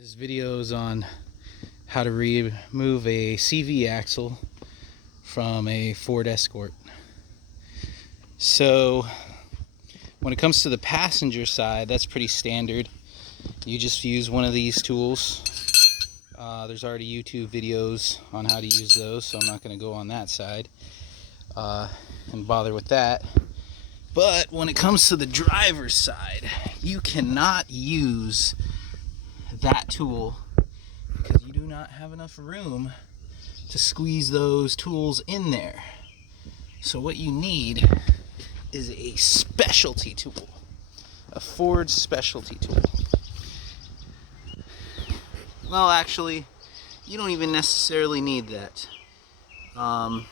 This video is on how to remove a CV axle from a Ford Escort. So when it comes to the passenger side, that's pretty standard. You just use one of these tools. There's already YouTube videos on how to use those, so I'm not going to go on that side and bother with that. But when it comes to the driver's side, you cannot use that tool because you do not have enough room to squeeze those tools in there. So what you need is a specialty tool, a Ford specialty tool. Well, actually, you don't even necessarily need that. I'll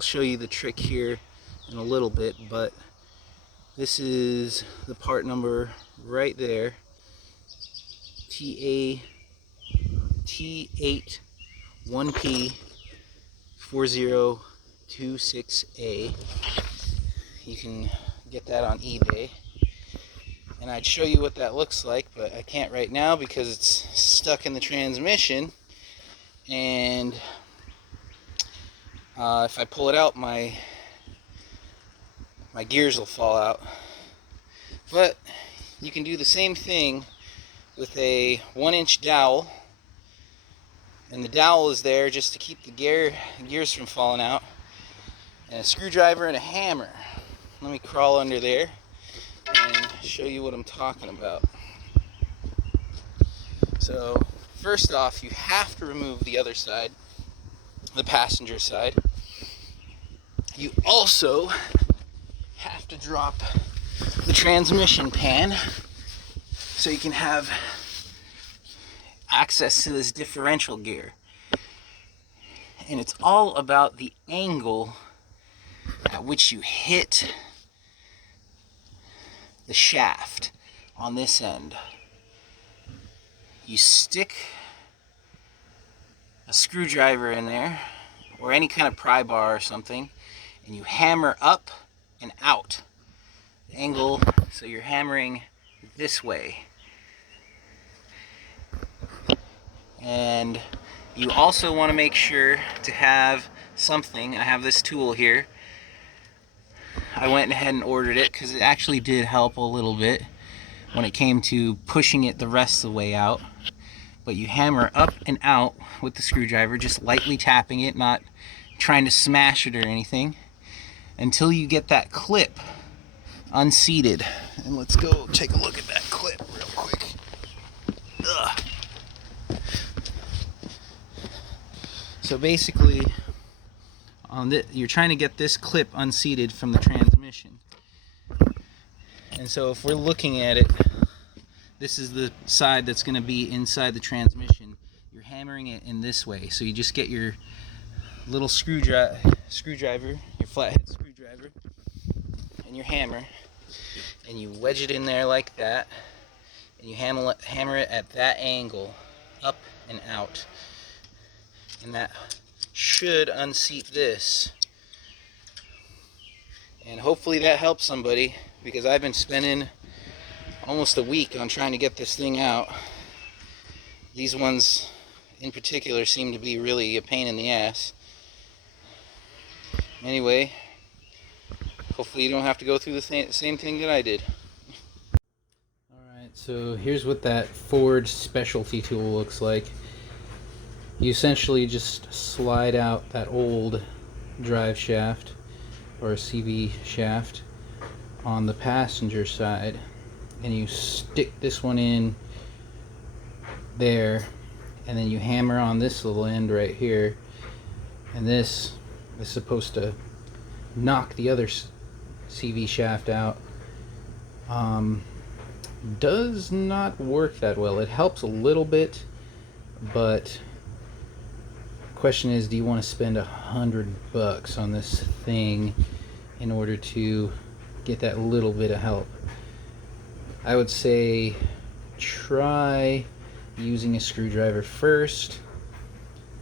show you the trick here in a little bit, but this is the part number right there, T81P4026A. You can get that on eBay, and I'd show you what that looks like, but I can't right now because it's stuck in the transmission, and if I pull it out, my gears will fall out. But you can do the same thing with a 1-inch dowel, and the dowel is there just to keep the gears from falling out, and a screwdriver and a hammer. Let me crawl under there and show you what I'm talking about. So first off, you have to remove the other side, the passenger side. You also have to drop the transmission pan so you can have access to this differential gear. And it's all about the angle at which you hit the shaft on this end. You stick a screwdriver in there or any kind of pry bar or something, and you hammer up and out the angle, so you're hammering this way. And you also want to make sure to have something. I have this tool here. I went ahead and ordered it because it actually did help a little bit when it came to pushing it the rest of the way out. But you hammer up and out with the screwdriver, just lightly tapping it, not trying to smash it or anything, until you get that clip unseated. And let's go take a look at that clip real quick. Ugh. So basically, you're trying to get this clip unseated from the transmission. And so if we're looking at it, this is the side that's going to be inside the transmission. You're hammering it in this way. So you just get your little screwdriver, your flathead screwdriver, and your hammer, and you wedge it in there like that, and you hammer it at that angle, up and out. And that should unseat this. And hopefully that helps somebody, because I've been spending almost a week on trying to get this thing out. These ones in particular seem to be really a pain in the ass. Anyway, hopefully you don't have to go through the same thing that I did. Alright, so here's what that Ford specialty tool looks like. You essentially just slide out that old drive shaft or a CV shaft on the passenger side, and you stick this one in there, and then you hammer on this little end right here, and this is supposed to knock the other CV shaft out. Does not work that well. It helps a little bit, but question is, do you want to spend $100 on this thing in order to get that little bit of help? I would say try using a screwdriver first,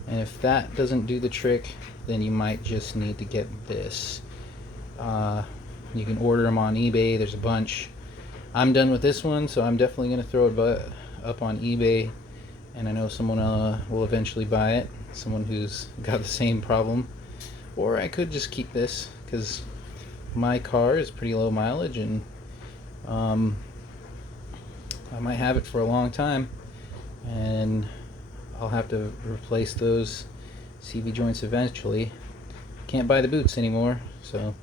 and if that doesn't do the trick, then you might just need to get this. You can order them on eBay. There's a bunch. I'm done with this one, so I'm definitely going to throw up on eBay, and I know someone will eventually buy it, someone who's got the same problem. Or I could just keep this, because my car is pretty low mileage, and I might have it for a long time, and I'll have to replace those CV joints eventually. Can't buy the boots anymore, so